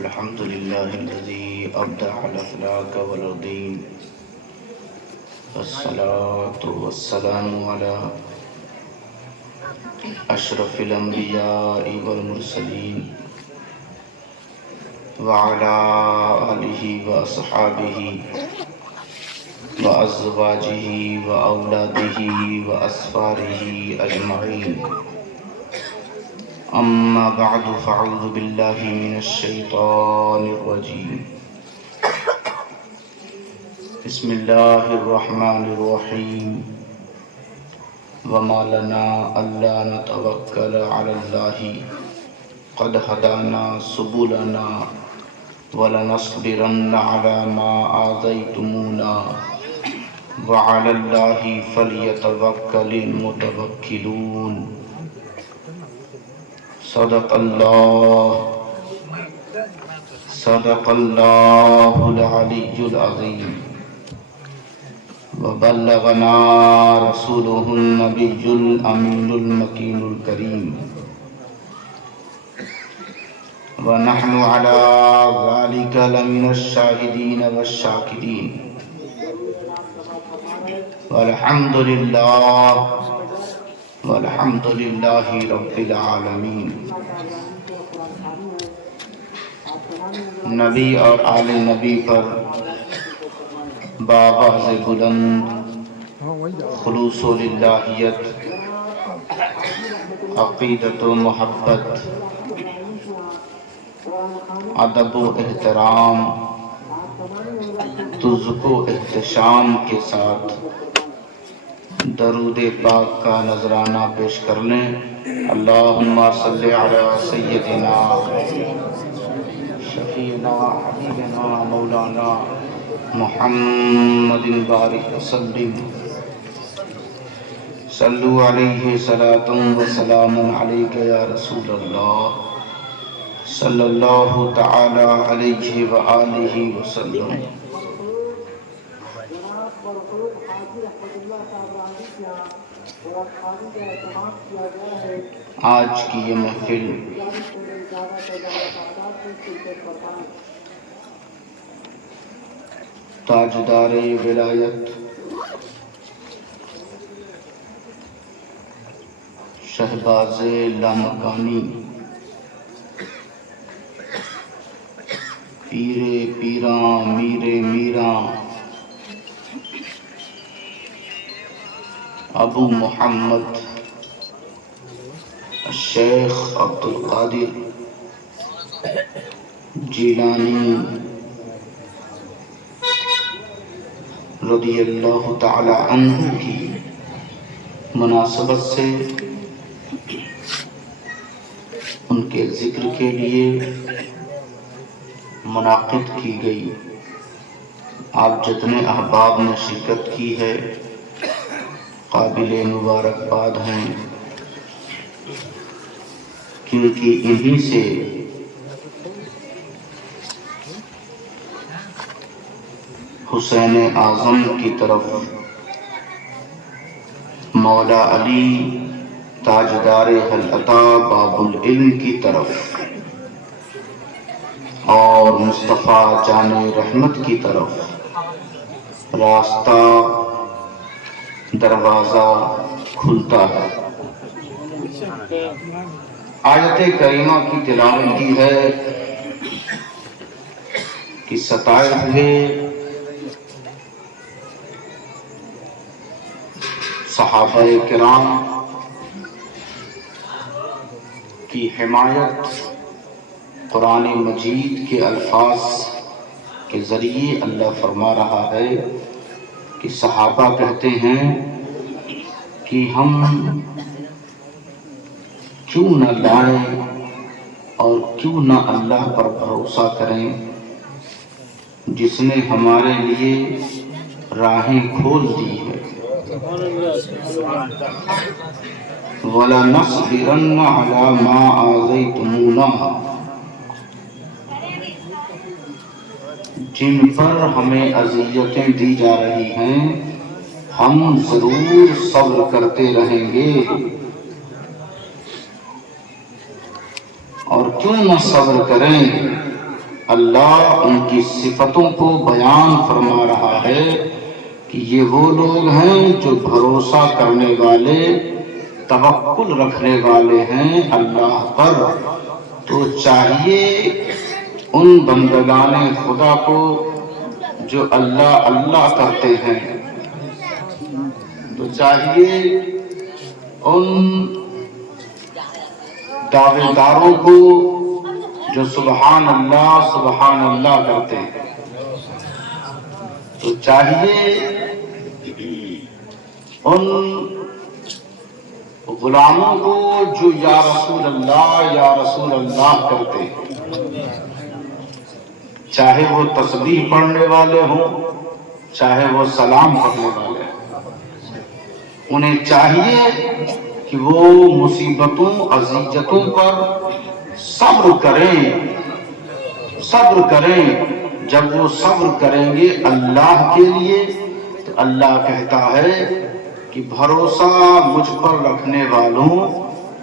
الحمد لله الذي أبدع الأفلاك والأرضين والصلاة والسلام على أشرف الأنبياء والمرسلين وعلى آله وأصحابه وأزواجه وأولاده وأسفاره أجمعين. أما بعد فأعوذ بالله من الشيطان الرجيم. بسم الله الرحمن الرحيم. وما لنا ألا نتوكل على الله قد هدانا سبلنا ولنصبرن على ما آذيتمونا وعلى الله فليتوكل المتوكلون. صدق الله العلي العظيم. وبلغنا رسوله النبي الأمين المكين الكريم. ونحن على ذلك لمن الشاهدين والشاكرين. والحمد لله رب العالمین. نبی اور آل نبی پر بآواز بلند خلوص و للہیت، عقیدت و محبت، ادب و احترام، تزک و احتشام کے ساتھ درود پاک کا نذرانہ پیش کر لیں. اللہم صلی علی سیدنا شفیعنا حبیبنا مولانا محمد بارک وسلم. صلو علیہ صلاۃ و سلام علیک یا رسول اللہ صلی اللہ تعالی علیہ وآلہ وسلم. آج کی یہ محفل تاجدار ولایت شہباز لامکانی پیرے پیراں میرے میراں ابو محمد الشیخ عبدالقادر جیلانی رضی اللہ تعالی عنہ کی مناسبت سے ان کے ذکر کے لیے منعقد کی گئی. آپ جتنے احباب نے شرکت کی ہے قابل مبارکباد ہیں، کیونکہ انہی سے حسین اعظم کی طرف مولا علی تاجدار حلعطا باب العلم کی طرف اور مصطفیٰ جان رحمت کی طرف راستہ دروازہ کھلتا ہے. آیت کریمہ کی تلاوت کی ہے کہ ستائے ہوئے صحابہ کرام کی حمایت قرآن مجید کے الفاظ کے ذریعے اللہ فرما رہا ہے کہ صحابہ کہتے ہیں کہ ہم کیوں نہ لائیں اور کیوں نہ اللہ پر بھروسہ کریں جس نے ہمارے لیے راہیں کھول دی ہے. وَلَنَصْبِرَنَّ عَلَى مَا آذَيْتُمُونَا. جن پر ہمیں اذیتیں دی جا رہی ہیں ہم ضرور صبر کرتے رہیں گے. اور کیوں نہ صبر کریں۔ اللہ ان کی صفتوں کو بیان فرما رہا ہے کہ یہ وہ لوگ ہیں جو بھروسہ کرنے والے، توکل رکھنے والے ہیں اللہ پر۔ تو چاہیے ان بندگان خدا کو جو اللہ اللہ کرتے ہیں، تو چاہیے ان دعوے داروں کو جو سبحان اللہ کرتے ہیں، تو چاہیے ان غلاموں کو جو یا رسول اللہ کرتے ہیں، چاہے وہ تسبیح پڑھنے والے ہوں، چاہے وہ سلام پڑھنے والے ہوں، انہیں چاہیے کہ وہ مصیبتوں اذیتوں پر صبر کریں۔ جب وہ صبر کریں گے اللہ کے لیے، تو اللہ کہتا ہے کہ بھروسہ مجھ پر رکھنے والوں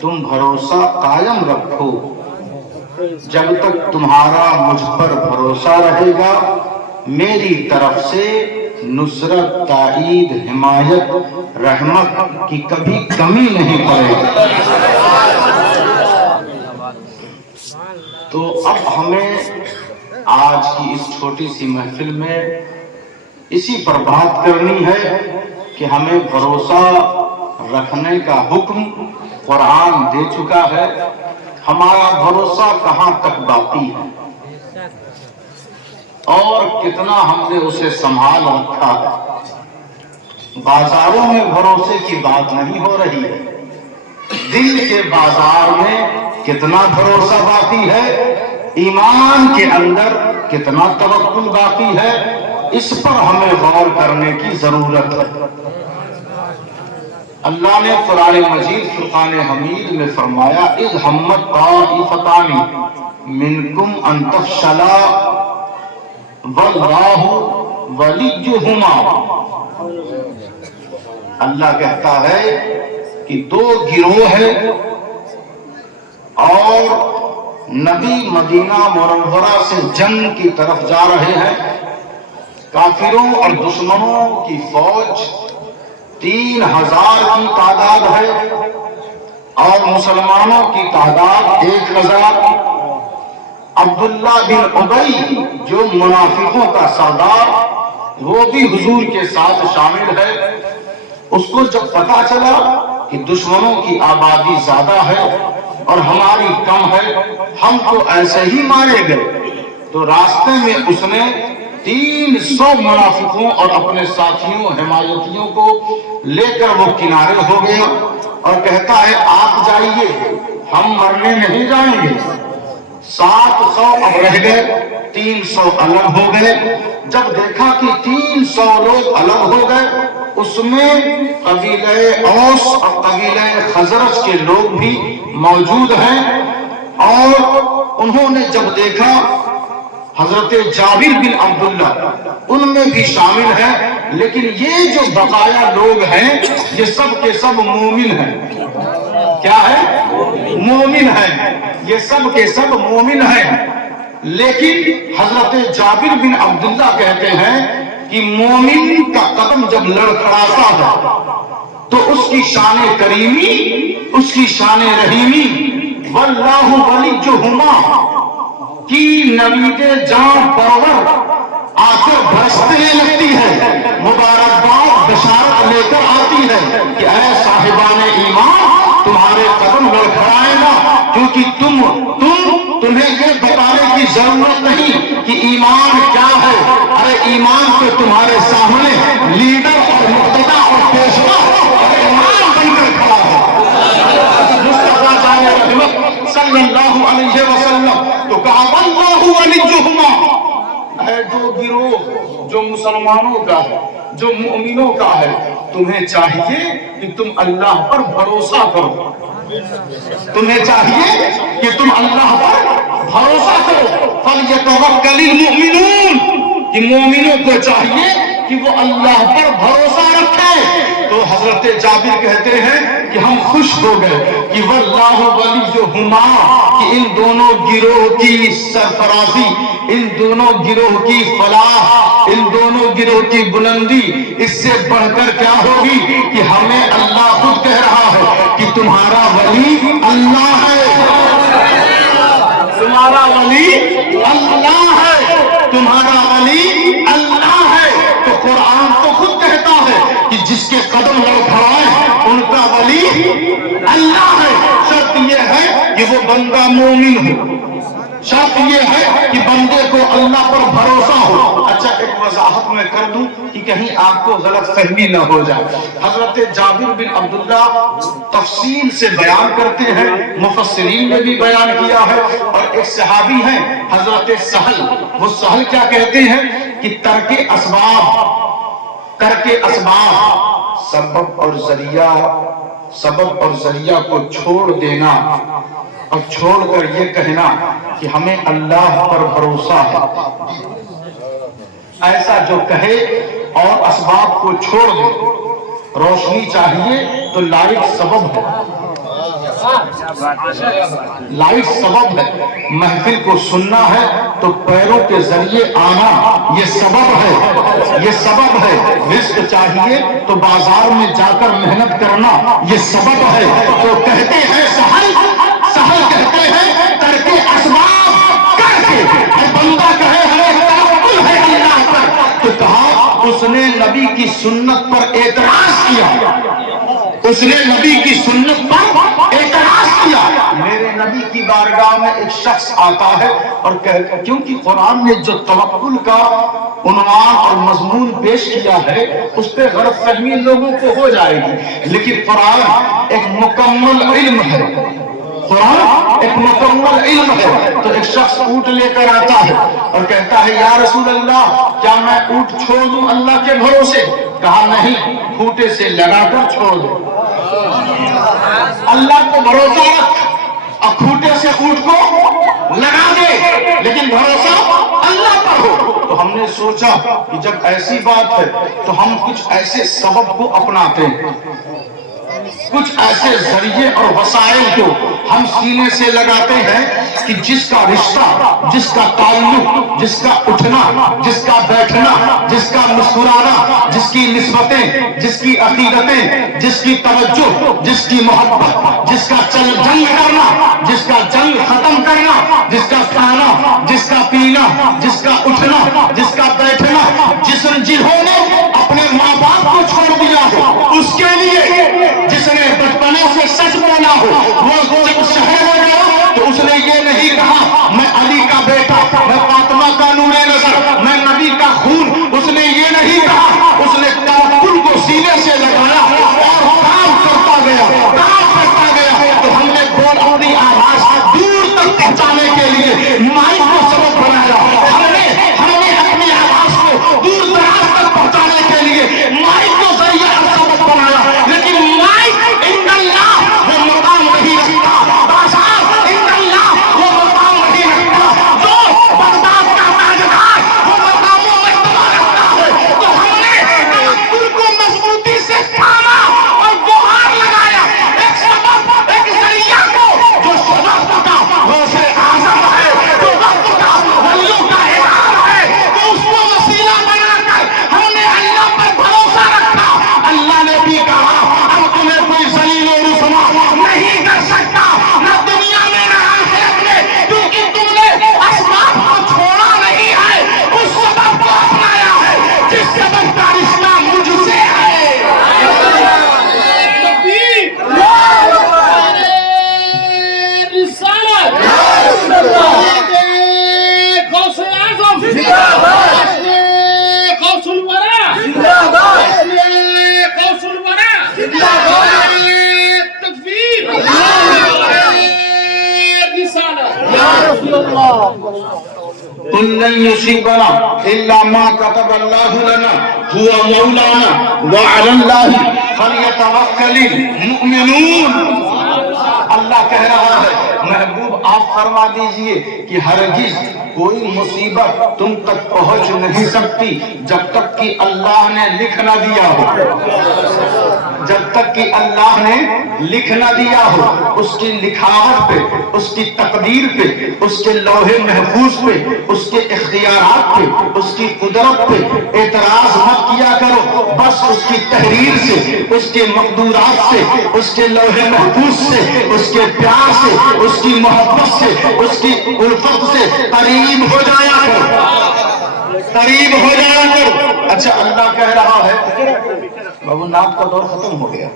تم بھروسہ قائم رکھو۔ جب تک تمہارا مجھ پر بھروسہ رہے گا، میری طرف سے نصرت، تائید، حمایت، رحمت کی کبھی کمی نہیں پڑے گی۔ تو اب ہمیں آج کی اس چھوٹی سی محفل میں اسی پر بات کرنی ہے کہ ہمیں بھروسہ رکھنے کا حکم قرآن دے چکا ہے، ہمارا بھروسہ کہاں تک باقی ہے اور کتنا ہم نے اسے سنبھال رکھا ہے۔ بازاروں میں بھروسے کی بات نہیں ہو رہی ہے، دل کے بازار میں کتنا بھروسہ باقی ہے، ایمان کے اندر کتنا توکل باقی ہے، اس پر ہمیں غور کرنے کی ضرورت ہے۔ اللہ نے قرآن مجید فرقان حمید میں فرمایا اذ ہمت طائفتان منکم ان تفشلا واللہ ولیہما۔ اللہ کہتا ہے کہ دو گروہ ہیں اور نبی مدینہ منورہ سے جنگ کی طرف جا رہے ہیں، کافروں اور دشمنوں کی فوج 3000 کی تعداد ہے اور مسلمانوں کی تعداد 1000۔ عبداللہ بن ابی جو منافقوں کا سردار، وہ بھی حضور کے ساتھ شامل ہے۔ اس کو جب پتا چلا کہ دشمنوں کی آبادی زیادہ ہے اور ہماری کم ہے، ہم تو ایسے ہی مارے گئے، تو راستے میں اس نے 300 منافقوں اور اپنے ساتھیوں حمایتیوں کو لے کر وہ کنارے ہو گیا اور کہتا ہے آپ جائیے، ہم مرنے نہیں جائیں گے۔ 700 اب رہ گئے، 300 الگ ہو گئے۔ جب دیکھا کہ 300 لوگ الگ ہو گئے، اس میں قبیلہ اوس اور قبیلہ خزرج کے لوگ بھی موجود ہیں، اور انہوں نے جب دیکھا حضرت جابر بن عبداللہ ان میں بھی شامل ہیں، لیکن یہ جو بقایا لوگ ہیں یہ سب کے سب مومن ہیں۔ کیا ہے؟ مومن ہیں، یہ سب کے سب مومن ہیں۔ لیکن حضرت جابر بن عبداللہ کہتے ہیں کہ مومن کا قدم جب لڑکھڑاتا ہے تو اس کی شان کریمی، اس کی شان رحیمی واللہ ولیہما کی نوید جان پرور آ کر برسنے لگتی ہے، مبارکباد بشارت لے کر آتی ہے کہ اے صاحبان ایمان تمہارے قدم لڑکھڑائے گا، کیونکہ تمہیں یہ بتانے کی ضرورت نہیں کہ ایمان کیا ہے۔ ارے ایمان تو تمہارے سامنے لیڈر اور مقتدی اور پیشوا اور امام بن کر کھڑا ہے، مصطفیٰ جان رحمت صلی اللہ علیہ وسلم۔ تو کہا واللہ ولیہما، ہے جو گروہ جو مسلمانوں کا ہے، جو مومنوں کا ہے، تمہیں چاہیے کہ تم اللہ پر بھروسہ کرو، تمہیں چاہیے کہ تم اللہ پر بھروسہ کرو۔ فَلْيَتَوَكَّلِ الْمُؤْمِنُونَ، کہ مومنوں کو چاہیے کہ وہ اللہ پر بھروسہ رکھے۔ تو حضرت جابر کہتے ہیں کہ ہم خوش ہو گئے کہ واللہ ولی جو ہما، کہ ان دونوں گروہ کی سرفرازی، ان دونوں گروہ کی فلاح، ان دونوں گروہ کی بلندی اس سے بڑھ کر کیا ہوگی کہ ہمیں اللہ خود کہہ رہا ہے کہ تمہارا ولی اللہ ہے، تمہارا ولی اللہ ہے، تمہارا ولی اللہ ہے۔ تو قرآن تو خود کہتا ہے کہ جس کے قدم لڑکھڑائے ان کا ولی اللہ ہے۔ شرط یہ ہے کہ وہ بندہ مومن ہو، شرط یہ ہے کہ بندے کو اللہ پر بھروسہ ہو۔ اچھا ایک وضاحت میں کر دوں کہ کہیں آپ کو غلط فہمی نہ ہو جائے۔ حضرت جابر بن عبداللہ تفصیل سے بیان کرتے ہیں، مفسرین نے بھی بیان کیا ہے، اور ایک صحابی ہیں حضرت سہل، وہ سہل کیا کہتے ہیں کہ ترک اسباب سبب اور ذریعہ کو چھوڑ دینا اور چھوڑ کر یہ کہنا کہ ہمیں اللہ پر بھروسہ ہے، ایسا جو کہے اور اسباب کو چھوڑ دے۔ روشنی چاہیے تو لائٹ سبب ہے، لائٹ سبب ہے۔ محفل کو سننا ہے تو پیروں کے ذریعے آنا یہ سبب ہے، یہ سبب ہے۔ رزق چاہیے تو بازار میں جا کر محنت کرنا یہ سبب ہے۔ تو کہتے ہیں سہل کہتے ہیں ترک اسباب کر کے، اور بندہ کہے ہمیں توکل ہے اللہ پر، تو کہا اس نے نبی کی سنت پر اعتراض کیا، اس نے نبی کی سنت پر اعتراض کیا۔ میرے نبی کی بارگاہ میں ایک شخص آتا ہے اور کہتا، کیونکہ قرآن نے جو توکل کا عنوان اور مضمون پیش کیا ہے اس پہ غلط فہمی لوگوں کو ہو جائے گی، لیکن قرآن ایک مکمل علم ہے، قرآن ایک مکمل علم ہے۔ تو ایک شخص اونٹ لے کر آتا ہے اور کہتا ہے یا رسول اللہ کیا میں اونٹ چھوڑ دوں اللہ کے بھروسے؟ کہا نہیں، کھوٹے سے لگا کر چھوڑ دو، اللہ کو بھروسہ رکھ اور کھوٹے سے اونٹ کو لگا دے، لیکن بھروسہ اللہ پر ہو۔ تو ہم نے سوچا کہ جب ایسی بات ہے تو ہم کچھ ایسے سبب کو اپناتے ہیں، کچھ ایسے ذریعے اور وسائل کو ہم سینے سے لگاتے ہیں کہ جس کا رشتہ، جس کا تعلق، جس کا اٹھنا، جس کا بیٹھنا، جس کا مسکرانا، جس کی نسبتیں، جس کی عقیدتیں، جس کی توجہ، جس کی محبت، جس کا جنگ کرنا، جس کا جنگ ختم کرنا، جس کا کھانا، جس کا پینا، جس کا اٹھنا، جس کا بیٹھنا، جنہوں نے اپنے ماں باپ کو چھوڑ دیا ہو اس کے لیے، جس نے بچپنے سے سچ بولا ہو، وہ جب شہر ہو گیا تو اس نے یہ نہیں کہا میں علی کا بیٹا، میں فاطمہ کا نور نظر، میں نبی کا خون، اس نے یہ نہیں کہا، اس نے توکل کو سینے سے لگایا اور کام کرتا گیا، کام کرتا گیا۔ تو ہم نے بول اپنی آواز دور تک پہنچانے کے لیے مائک کو سبب بنایا، ہم نے اپنی آواز کو دور دراز تک پہنچانے کے لیے مائک کو ذریعہ اور سبب بنایا، لیکن مائک ان اللہ وہ مقام نہیں رکھتا، بازار ان اللہ وہ مقام نہیں رکھتا، جو بغداد کا تاجدار وہ مقام و مرتبہ رکھتا ہے۔ تو ہم نے توکل کو مضبوطی سے تھاما اور بہار لگایا، ایک سبب، ایک ذریعہ کو جو وقت کا غوث اعظم ہے، جو وقت کا ولیوں کا امام ہے، تو اس کو وسیلہ بنا کر ہم نے اللہ پر بھروسہ رکھا۔ اللہ نے بھی کہا اب تمہیں کوئی ذلیل و رسوا نہیں کر سکتا، نہ دنیا میں نہ آخرت میں، کیونکہ تم نے اسباب کو چھوڑا نہیں ہے، اس سبب کو اپنایا ہے جس سبب کا رشتہ مجھ سے ہے۔ قل لن يصيبنا إلا ما كتب الله لنا هو مولانا وعلى الله فليتوكل المؤمنون۔ اللہ کہہ رہا ہے محبوب آپ فرما دیجئے کہ ہرگز کوئی مصیبت تم تک پہنچ نہیں سکتی جب تک کہ اللہ نے لکھ نہ دیا ہو، جب تک کہ اللہ نے لکھ نہ دیا ہو۔ اس کی لکھاوٹ پہ، اس کی تقدیر پہ، اس کے لوح محفوظ پہ، اس کے اختیارات پہ، اس کی قدرت پہ اعتراض مت کیا کرو، بس اس کی تحریر سے، اس کے مقدورات سے، اس کے لوح محفوظ سے، اس کے پیار سے، اس کی محبت سے، اس کی الفت سے قریب ہو جایا کرو، قریب ہو جایا کرو۔ اچھا اللہ کہہ رہا ہے، بابو نعت کا دور ختم ہو گیا،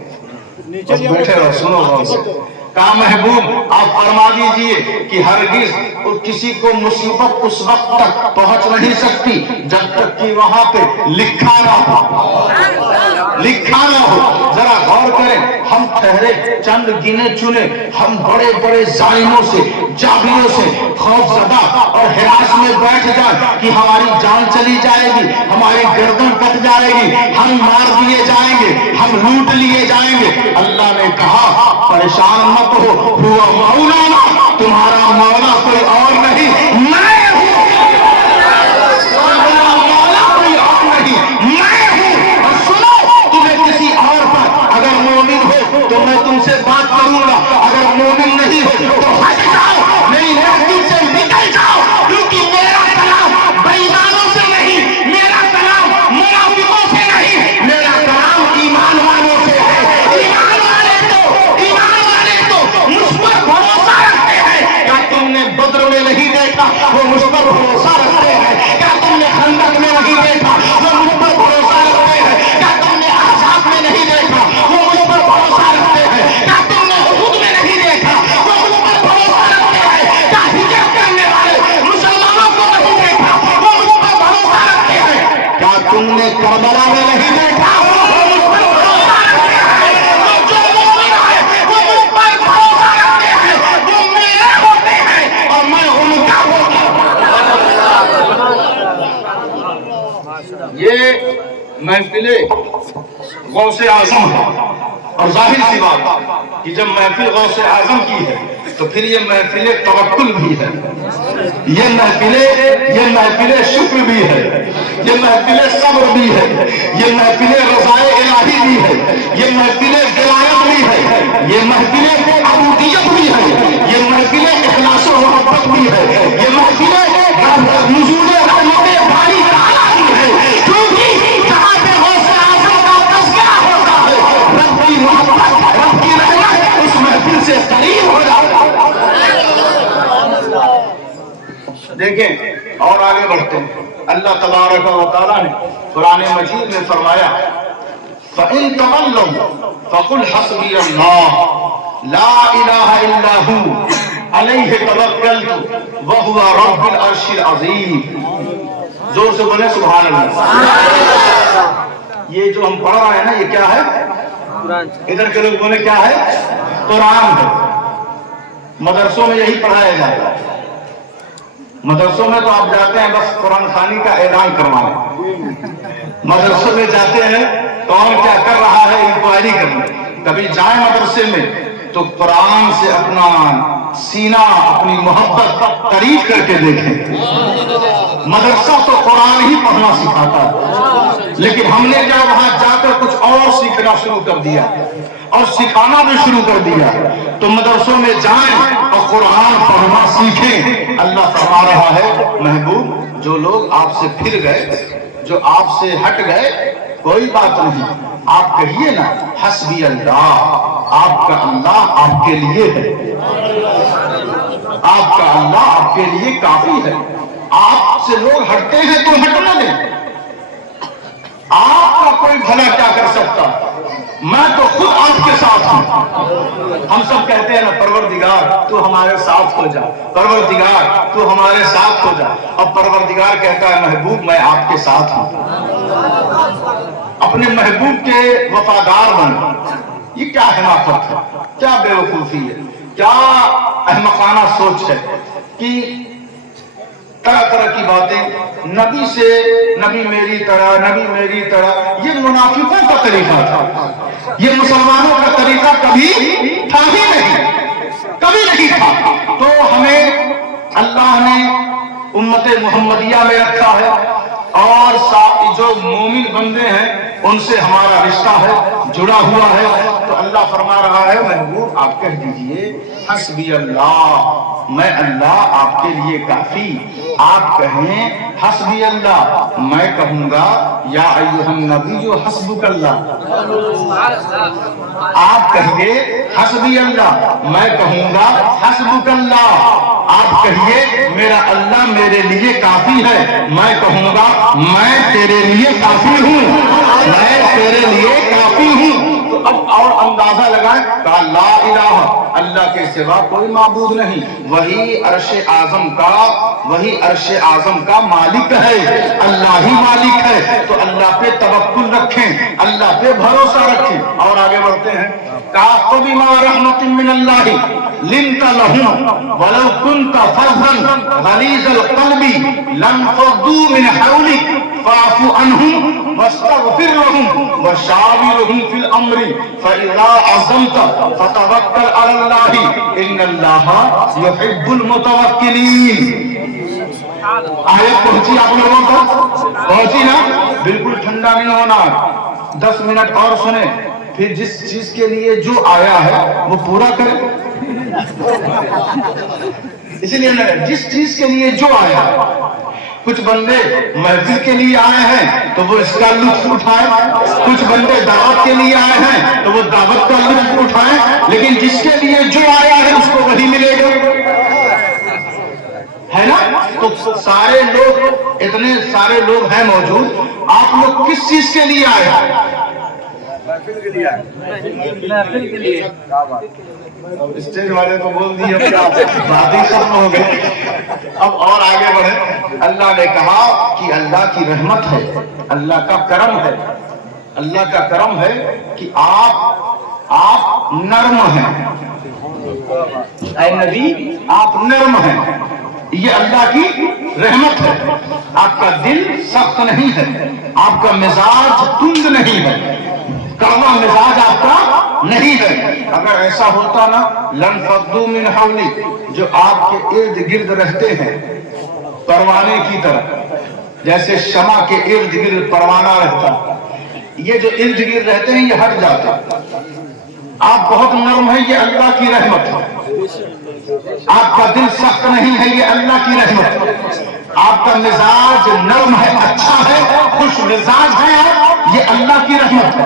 بس بیٹھے رہو، سنو غور سے۔ کہا محبوب آپ فرما دیجئے کہ ہرگز کسی کو مصیبت اس وقت تک پہنچ نہیں سکتی جب تک کہ وہاں پہ لکھا نہ ہو، لکھا نہ ہو۔ ذرا غور کریں، ہم ٹھہرے چند گنے چنے، ہم بڑے بڑے ظالموں سے، جابروں سے خوف زدہ اور ہراس میں بیٹھ جائیں کہ ہماری جان چلی جائے گی، ہماری گردن کٹ جائے گی، ہم مار دیے جائیں گے، ہم لوٹ لیے جائیں گے۔ اللہ نے کہا پریشان مت ہو، ہوا مولانا، تمہارا مولا کوئی اور نہیں، میں ہوں، تمہارا مولا کوئی اور نہیں، میں ہوں۔ اور سنو، تمہیں کسی اور پر اگر مومن ہو تو میں تم سے بات کروں گا، اگر مومن نہیں ہو تو ہٹ جاؤ، میری نزدیک سے نکل جاؤ، کیونکہ میرا کلام بےایمانوں سے نہیں، میرا کلام منافقوں سے نہیں، میرا کلام ایمان والوں سے ہے۔ ایمان والے تو مجھ پر بھروسہ رکھتے ہیں۔ کیا تم نے بدر میں نہیں دیکھا وہ مجھ پر بھروسہ رکھتے ہیں؟ کیا تم نے خندق میں نہیں دیکھا وہ مجھ پر بھروسہ رکھتے ہیں؟ کیا تم نے احزاب میں نہیں دیکھا وہ مجھ پر بھروسہ رکھتے ہیں؟ کیا تم نے احد میں نہیں دیکھا وہ مجھ پر بھروسہ رکھتے ہیں؟ کیا ہجرت کرنے والے مسلمانوں کو نہیں دیکھا وہ مجھ پر بھروسہ رکھتے ہیں؟ کیا تم نے کربلا میں نہیں دیکھا وہ مجھ پر بھروسہ رکھتے ہیں؟ وہ جو مومن ہے وہ مجھ پر بھروسہ رکھتے ہیں، وہ میرے ہوتے ہیں اور میں ان کا ہوتا ہوں۔ یہ محفل غوث اعظم ہے، اور ظاہر سی بات کہ جب محفل غوث اعظم کی ہے تو پھر یہ محفل توکل بھی ہے، یہ محفل شکر بھی ہے، یہ محفل صبر بھی ہے، یہ محفل رضائے الہی بھی ہے، یہ محفل ولایت بھی ہے، یہ محفل عبودیت بھی ہے، یہ محفل اخلاص و محبت بھی ہے، یہ محفل نزول رحمت باری تعالیٰ بھی ہے، کیونکہ جہاں پہ غوث اعظم کا تذکرہ ہوتا ہے رب کی محبت، رب کی رحمت اس محفل سے قریب ہو جاتا ہے۔ دیکھیں اور آگے بڑھتے ہیں، اللہ تبارک و تعالیٰ نے قرآن مجید میں فرمایا فَإِن تَوَلَّوْا فَقُلْ حَسْبِيَ اللَّهُ لَا إِلَٰهَ إِلَّا هُوَ عَلَيْهِ تَوَكَّلْتُ وَهُوَ رَبُّ الْعَرْشِ الْعَظِيمِ۔ زور سے بولے سبحان اللہ۔ یہ جو ہم پڑھ رہے ہیں نا یہ کیا ہے؟ ادھر کے لوگ بولے کیا ہے؟ قرآن ہے۔ مدرسوں میں یہی پڑھایا جاتا ہے، مدرسوں میں تو آپ جاتے ہیں بس قرآن خوانی کا اعلان کروانے، مدرسوں میں جاتے ہیں کون کیا کر رہا ہے انکوائری کرنے، کبھی جائیں مدرسے میں تو قرآن سے اپنا سینہ، اپنی محبت تعریف کر کے دیکھیں۔ مدرسہ تو قرآن ہی پڑھنا سکھاتا ہے، لیکن ہم نے کیا وہاں جا کر کچھ اور سیکھنا شروع کر دیا اور سکھانا بھی شروع کر دیا۔ تو مدرسوں میں جائیں اور قرآن پڑھنا سیکھیں۔ اللہ فرما رہا ہے محبوب جو لوگ آپ سے پھر گئے، جو آپ سے ہٹ گئے، کوئی بات نہیں، آپ کہیے نا حسبی اللہ، آپ کا اللہ آپ کے لیے ہے، آپ کا اللہ آپ کے لیے کافی ہے۔ آپ سے لوگ ہٹتے ہیں تو ہٹنے دیں، آپ کا کوئی بھلا کیا کر سکتا، میں تو خود آپ کے ساتھ ہوں۔ ہم سب کہتے ہیں نا پروردگار تو ہمارے ساتھ ہو جا، پروردگار تو ہمارے ساتھ ہو جا، اب پروردگار کہتا ہے محبوب میں آپ کے ساتھ ہوں۔ اپنے محبوب کے وفادار بن، یہ کیا حماقت ہے، کیا بے وقوفی ہے، کیا احمقانہ سوچ ہے کہ طرح طرح کی باتیں، نبی سے نبی میری طرح، نبی میری طرح، یہ منافقوں کا طریقہ تھا، یہ مسلمانوں کا طریقہ کبھی تھا ہی نہیں، کبھی نہیں تھا۔ تو ہمیں اللہ نے امت محمدیہ میں رکھا ہے اور جو مومن بندے ہیں ان سے ہمارا رشتہ ہے، جڑا ہوا ہے. تو اللہ فرما رہا ہے محبوب آپ کہہ دیجئے حسبی اللہ، میں اللہ آپ کے لیے کافی. آپ کہیں حسبی اللہ، میں کہوں گا یا ایھا النبی حسبک اللہ. آپ کہیے حسبی اللہ، میں کہوں گا حسبک اللہ. آپ کہیے میرا اللہ میرے لیے کافی ہے، میں کہوں گا میں تیرے لیے کافی ہوں، میں تیرے لیے کافی ہوں. تو اب اور اندازہ لگائیں کہ لا الہ، اللہ کے سوا کوئی معبود نہیں، وہی عرش اعظم کا مالک ہے، اللہ ہی مالک ہے. تو اللہ پہ توکل رکھیں، اللہ پہ بھروسہ رکھیں. اور آگے بڑھتے ہیں کافی بما رحمت من اللہ لنت لهم ولو كنت فظا غلیظ القلب لانفضوا من حولك فاعف عنهم واستغفر لهم وشاورهم في الامر فاذا عزمت فتوکل على الله ان الله يحب المتوکلین. آیت پہنچی آپ لوگوں کو؟ پہنچی نا؟ بالکل ٹھنڈا نہیں ہونا، 10 منٹ اور سنیں، پھر جس چیز کے لیے جو آیا ہے وہ پورا کریں. اسی لیے جس چیز کے لیے جو آیا، کچھ بندے محفل کے لیے آئے ہیں تو وہ اس کا لطف اٹھائیں، کچھ بندے دعوت کے لیے آئے ہیں تو وہ دعوت کا لطف اٹھائیں، لیکن جس کے لیے جو آیا ہے اس کو وہی ملے گا، ہے نا؟ تو سارے لوگ، اتنے سارے لوگ ہیں موجود، آپ لوگ کس چیز کے لیے آئے ہیں؟ محفل کے لیے آئے، محفل کے لیے. اسٹیج والے تو بول دیے بات ہی ختم ہو گئی. اب اور آگے بڑھے. اللہ نے کہا کہ اللہ کی رحمت ہے، اللہ کا کرم ہے، اللہ کا کرم ہے کہ آپ نرم ہیں. اے نبی آپ نرم ہیں، یہ اللہ کی رحمت ہے. آپ کا دل سخت نہیں ہے، آپ کا مزاج تند نہیں ہے، کڑوا مزاج آپ کا نہیں ہے. اگر ایسا ہوتا نا لنفضوا من حولک، جو آپ کے ارد گرد رہتے ہیں پروانے کی طرح، جیسے شمع کے ارد گرد پروانہ رہتا، یہ جو ارد گرد رہتے ہیں یہ ہٹ جاتا. آپ بہت نرم ہیں، یہ اللہ کی رحمت ہے. آپ کا دل سخت نہیں ہے، یہ اللہ کی رحمت ہے. آپ کا مزاج نرم ہے، اچھا ہے، خوش مزاج ہے، یہ اللہ کی رحمت ہے.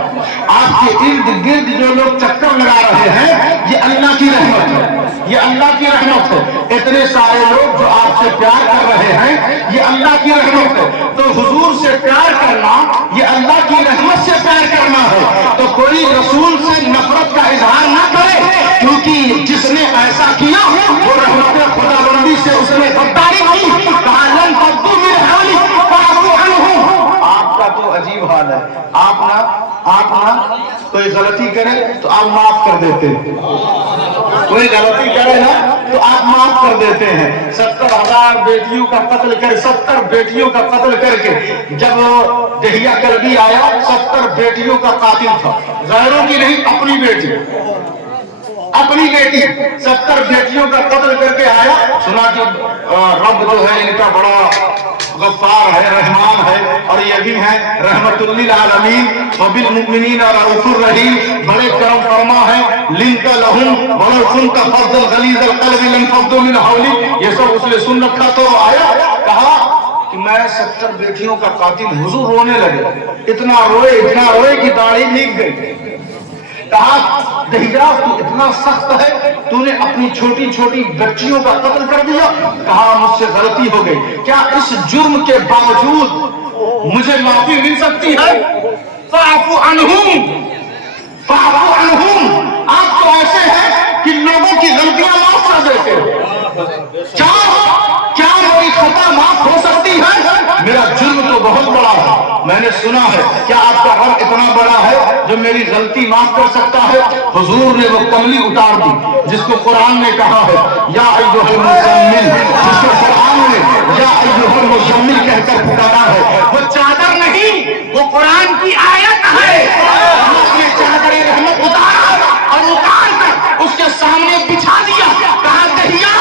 آپ کے ارد گرد جو لوگ چکر لگا رہے ہیں یہ اللہ کی رحمت ہے، یہ اللہ کی رحمت ہے. اتنے سارے لوگ جو آپ سے پیار کر رہے ہیں یہ اللہ کی رحمت ہے. تو حضور سے پیار کرنا یہ اللہ کی رحمت سے پیار کرنا ہے. تو کوئی رسول سے نفرت کا اظہار نہ کرے، کیونکہ جس نے ایسا کیا وہ رحمت خدا بندی سے اس نے غداری کی. آپ کا تو عجیب حال ہے، آپ نا کوئی غلطی کرے تو آپ معاف کر دیتے ہیں، کوئی غلطی کرے نا تو آپ معاف کر دیتے ہیں. 70,000 بیٹیوں کا قتل کر، 70 بیٹیوں کا قتل کر کے جب دہیا کلبی آیا 70 بیٹیوں کا قاتل تھا، غیروں کی نہیں، اپنی بیٹی، اپنی بیٹی 70 بیٹیوں کا قتل کر کے آیا. سنا کہ رب جو ہے ان کا بڑا غفار ہے، رحمان ہے، اور یہ بھی ہے رحمت للعالمین وبالمؤمنین رؤوف الرحیم، بڑے کرم فرما ہے. لنت لهم ولو كنت فظا غلیظ القلب لانفضوا من حولك. یہ سب اس نے سن رکھا تو آیا، کہا کہ میں 70 بیٹیوں کا قاتل. حضور رونے لگے، اتنا روئے کہ داڑھی بھیگ گئی. کہا دہیا تو اتنا سخت ہے، تو نے اپنی چھوٹی چھوٹی بچیوں کا قتل کر دیا. کہا مجھ سے غلطی ہو گئی، کیا اس جرم کے باوجود مجھے معافی مل سکتی ہے؟ فاعف عنہم، فاعف عنہم. آپ تو ایسے ہیں کہ لوگوں کی غلطیاں معاف کر دیتے ہیں. کیا میری خطا معاف ہو سکتی ہے؟ میرا جرم تو بہت بڑا ہے، میں نے سنا ہے. کیا آپ کا رب اتنا بڑا ہے جو میری غلطی معاف کر سکتا ہے؟ حضور نے وہ کملی اتار دی جس کو قرآن نے کہا ہے یا ایھا المزمل، جس کو قرآن نے یا ایھا المزمل کہہ کر پکارا ہے. وہ چادر نہیں، وہ قرآن کی آیت ہے. اپنے چادر رحمت اتارا اور اتار کر اس کے سامنے بچھا دیا. کہا دہیا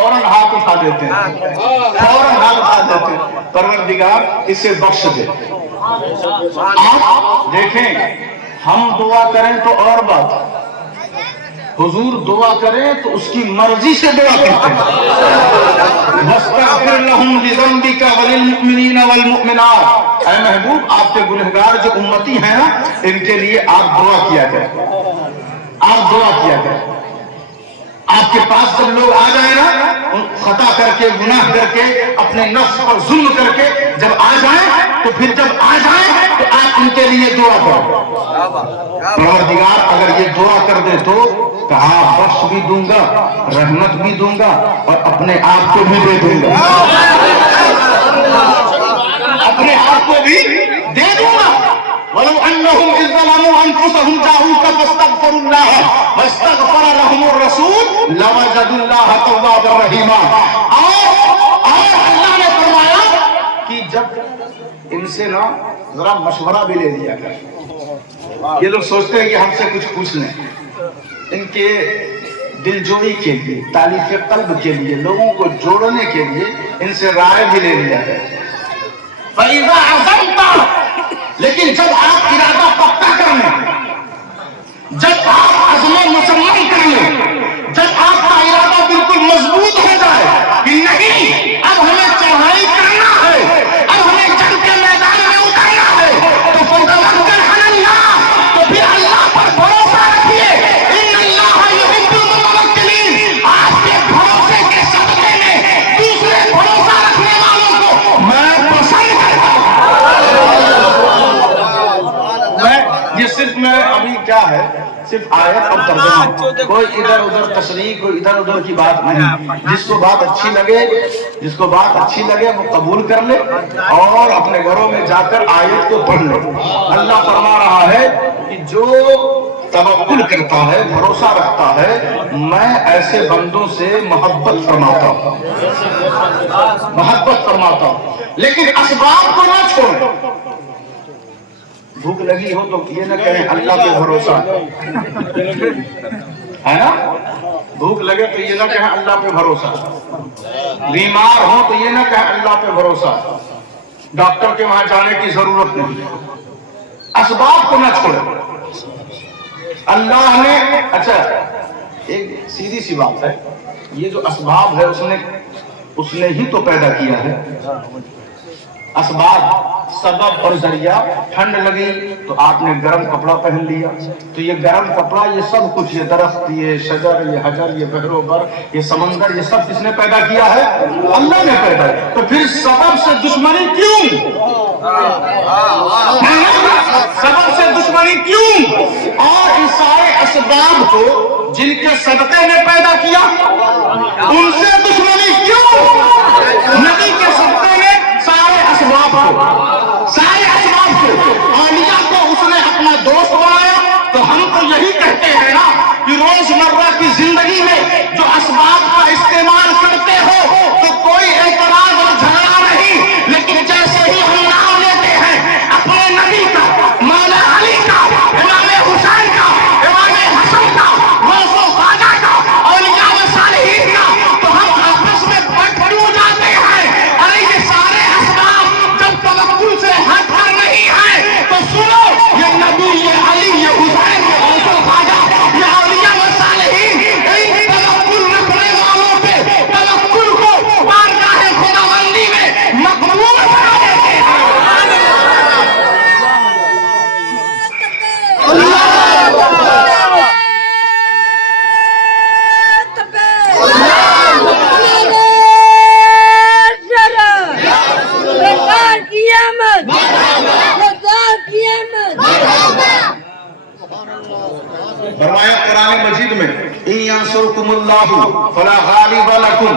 فوراً ہاتھ اٹھا دیتے ہیں، فوراً ہاتھ اٹھا دیتے ہیں، پروردگار اسے بخش دے۔ آپ دیکھیں، ہم دعا کریں تو اور بات، حضور دعا کریں تو اس کی مرضی سے دعا کرتے ہیں۔ وَاسْتَغْفِرْ لَهُمْ لِذَنْبِكَ وَلِلْمُؤْمِنِينَ وَالْمُؤْمِنَاتِ، اے محبوب آپ کے گنہگار جو امتی ہیں نا، ان کے لیے آپ دعا کیا کریں، آپ دعا کیا کریں۔ آپ کے پاس جب لوگ آ جائیں نا، خطا کر کے، گناہ کر کے، اپنے نفس پر ظلم کر کے جب آ جائیں، تو پھر جب آ جائیں تو آپ ان کے لیے دعا کرو۔ پروردگار اگر یہ دعا کر دے تو کہا بخش بھی دوں گا، رحمت بھی دوں گا، اور اپنے آپ کو بھی دے دوں گا، اپنے آپ کو بھی دے دوں گا۔ وَلَوْ أَنَّهُمْ إِذْ ظَلَمُوا أَنفُسَهُمْ جَاءُوكَ فَاسْتَغْفَرُوا اللَّهَ وَاسْتَغْفَرَ لَهُمُ الرَّسُولُ لَوَجَدُوا اللَّهَ تَوَّابًا رَحِيمًا۔ اور اللہ نے فرمایا کہ جب ان سے نا ذرا مشورہ بھی لے لیا کر، یہ لوگ سوچتے ہیں کہ ہم سے کچھ پوچھ لیں، ان کے دل جوئی کے لیے، تالیف قلب کے لیے، لوگوں کو جوڑنے کے لیے ان سے رائے بھی لے لیا ہے۔ فَإِذَا عَزَمْتَ، لیکن جب آپ ارادہ پختہ کر لیں، جب آپ عزم مسلم کر لیں، جب آپ کا ارادہ بالکل مضبوط ہو جائے کہ نہیں اب ہمیں چڑھائی کرنا ہے، اب ہمیں جنگ کے میدان میں اترنا ہے، تو فَتَوَکَّلْ عَلَى اللَّهِ، تو پھر اللہ پر بھروسہ رکھیے۔ إِنَّ اللَّهَ يُحِبُّ الْمُتَوَکِّلِينَ، آپ کے بھروسے کے صدقے میں دوسرے بھروسہ رکھنے والوں کو میں پسند کرتا ہوں۔ یہ صرف میں ابھی کیا ہے، صرف آیت اور ترجمہ، کوئی ادھر ادھر تشریح، کوئی ادھر ادھر کی بات نہیں۔ جس کو بات اچھی لگے، جس کو بات اچھی لگے وہ قبول کر لے اور اپنے گھروں میں جا کر آیت کو پڑھ لے۔ اللہ فرما رہا ہے کہ جو توکل کرتا ہے، بھروسہ رکھتا ہے، میں ایسے بندوں سے محبت فرماتا ہوں، محبت فرماتا ہوں، لیکن اسباب کو نہ چھوڑیں۔ بھوک لگی ہو تو یہ نہ کہیں اللہ پہ بھروسہ ہے نا، بھوک لگے تو یہ نہ کہیں اللہ پہ بھروسہ، بیمار ہو تو یہ نہ کہیں اللہ پہ بھروسہ، ڈاکٹر کے وہاں جانے کی ضرورت نہیں، اسباب کو نہ چھوڑے۔ اللہ نے، اچھا ایک سیدھی سی بات ہے، یہ جو اسباب ہے اس نے ہی تو پیدا کیا ہے۔ اسباب، سبب اور ذریعہ، ٹھنڈ لگی تو آپ نے گرم کپڑا پہن لیا، تو یہ گرم کپڑا، یہ سب کچھ، یہ درخت، یہ شجر، یہ حجر، یہ بحر و بر، یہ سمندر، یہ سب کس نے پیدا کیا ہے؟ اللہ نے پیدا کیا۔ تو پھر سبب سے دشمنی کیوں؟ سبب سے دشمنی کیوں؟ اور اس سارے اسباب کو جن کے صدقے نے پیدا کیا ان سے دشمنی کیوں؟ نبی کے صدقے نے سارے اسباب کو، اولیاء کو اس نے اپنا دوست بنایا۔ تو ہم تو یہی کہتے ہیں نا کہ روزمرہ کی زندگی میں جو اسباب کا استعمال کرتے ہو تو کوئی اعتراض اور جھگڑا نہیں، لیکن جیسے ہی ہم نام لیتے ہیں اپنے نبی کا، مولا علی کا، امام حسین کا، امام حسن کا، غوث و خواجہ کا، اولیاء و صالحین کا، تو ہم آپس میں پڑ جاتے ہیں۔ ارے یہ سارے اسباب جب توکل سے ہٹ کر نہیں ہے تو سنو، یہ نبی، یہ علی، یہ حسین، یہ غوث و خواجہ، یہ اولیاء و صالحین، ان توکل رکھنے والوں پہ توکل کو بارگاہ خداوندی میں مقبول بنا دیتے ہیں۔ فرمایا قرآن مجید میں، إِن يَنصُرْكُمُ اللَّهُ فَلَا غَالِبَ لَكُمْ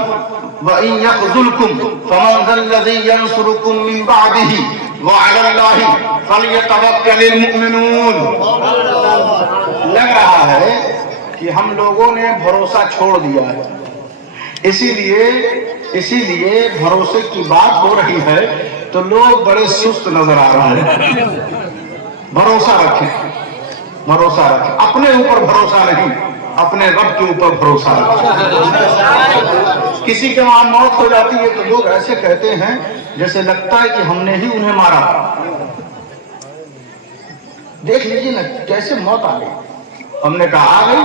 وَإِن يَخْذُلْكُمْ فَمَنْ ذَا الَّذِي يَنصُرُكُمْ مِنْ بَعْدِهِ وَعَلَى اللَّهِ فَلْيَتَوَكَّلِ الْمُؤْمِنُونَ۔ لگ رہا ہے کہ ہم لوگوں نے بھروسہ چھوڑ دیا ہے، اسی لیے بھروسے کی بات ہو رہی ہے تو لوگ بڑے سست نظر آ رہے ہیں۔ بھروسہ رکھیں، بھروسہ رکھیں، اپنے اوپر بھروسہ نہیں، اپنے رب کے اوپر بھروسہ رکھیں۔ کسی کے وہاں موت ہو جاتی ہے تو لوگ ایسے کہتے ہیں جیسے لگتا ہے کہ ہم نے ہی انہیں مارا۔ دیکھ لیجیے نا کیسے موت آ گئی۔ ہم نے کہا آ گئی،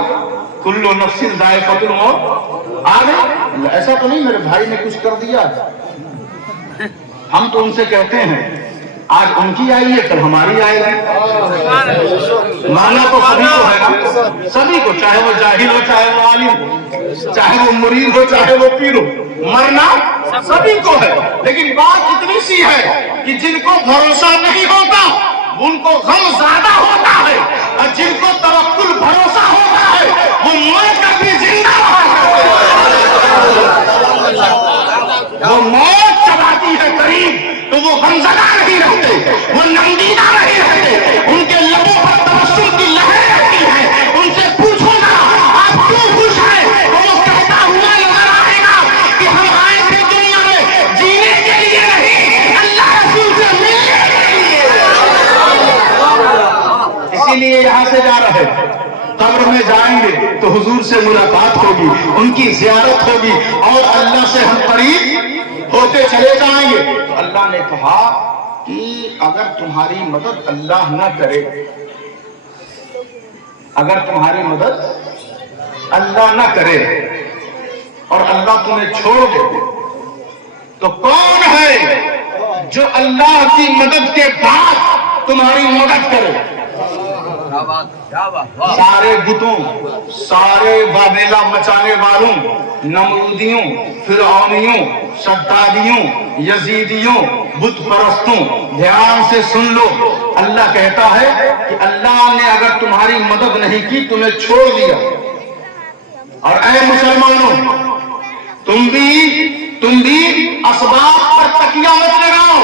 کل نفس ذائقۃ الموت، آ گئی۔ ایسا تو نہیں میرے بھائی نے کچھ کر دیا، ہم تو ان سے کہتے ہیں آج ان کی آئی ہے کل ہماری آئے گی۔ مانا تو سبھی کو ہے نا، سبھی کو، چاہے وہ جاہل ہو چاہے وہ عالم ہو، چاہے وہ مرید ہو چاہے وہ پیر ہو، مرنا سبھی کو ہے۔ لیکن بات اتنی سی ہے کہ جن کو بھروسہ نہیں ہوتا ان کو غم زیادہ ہوتا ہے، اور جن کو توکل بھروسہ ہوتا ہے وہ مر کر بھی زندہ رہا ہے۔ وہ موت جب آتی ہے قریب تو وہ غمزدہ نہیں رہتے، وہ نمدیدہ نہیں رہتے، ان کے لبوں پر تبسم کی لہر رہتی ہے۔ ان سے پوچھو نا آپ کیوں خوش ہیں، تو وہ کہتا ہوا نظر آئے گا کہ ہم آئے تھے دنیا میں جینے کے لیے نہیں، اللہ رسول سے ملنے کے لیے۔ اسی لیے یہاں سے جا رہے قبر میں جائیں گے تو حضور سے ملاقات ہوگی، ان کی زیارت ہوگی اور اللہ سے ہم قریب ہوتے چلے جائیں گے۔ تو اللہ نے کہا کہ اگر تمہاری مدد اللہ نہ کرے، اگر تمہاری مدد اللہ نہ کرے اور اللہ تمہیں چھوڑ دے تو کون ہے جو اللہ کی مدد کے بعد تمہاری مدد کرے؟ سارے بتوں، سارے بابیلا مچانے والوں، نمرودیوں، فرعونیوں، شدادیوں، یزیدیوں، بت پرستوں، دھیان سے سن لو، اللہ کہتا ہے کہ اللہ نے اگر تمہاری مدد نہیں کی تمہیں چھوڑ دیا۔ اور اے مسلمانوں تم بھی اسباب پر تکیہ مت لگاؤ،